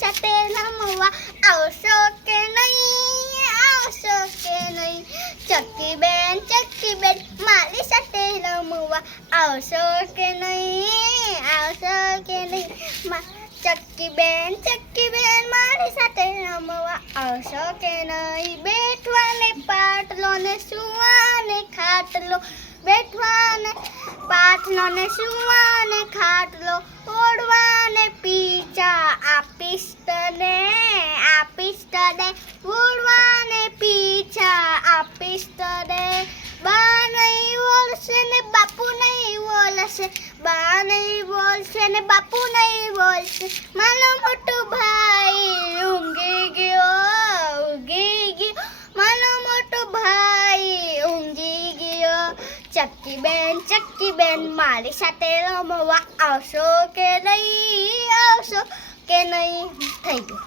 સતેલા મવા આવશો કે નહીં આવશો કે નહીં ચક્કી બેન ચક્કી બેન મારી સાથે રમવા આવશો કે નહીં આવશો કે નહીં ચક્કી બેન ચક્કી બેન મારી સાથે રમવા આવશો કે નહીં બેઠવાને પાટલો ને સુવાને ખાટલો બેઠવાને પાટલો ને સુવાને ખાટલો બોલશે, બા નહીં બોલશે ને બાપુ નહીં બોલશે. મારો મોટો ભાઈ ઊંઘી ગયો ઊંઘી ગયો. મારો મોટો ભાઈ ઊંઘી ગયો. ચક્કી બેન ચક્કી બેન, મારી સાથે રમવા આવશો કે નહીં? આવશો કે નહીં? થઈ ગયું.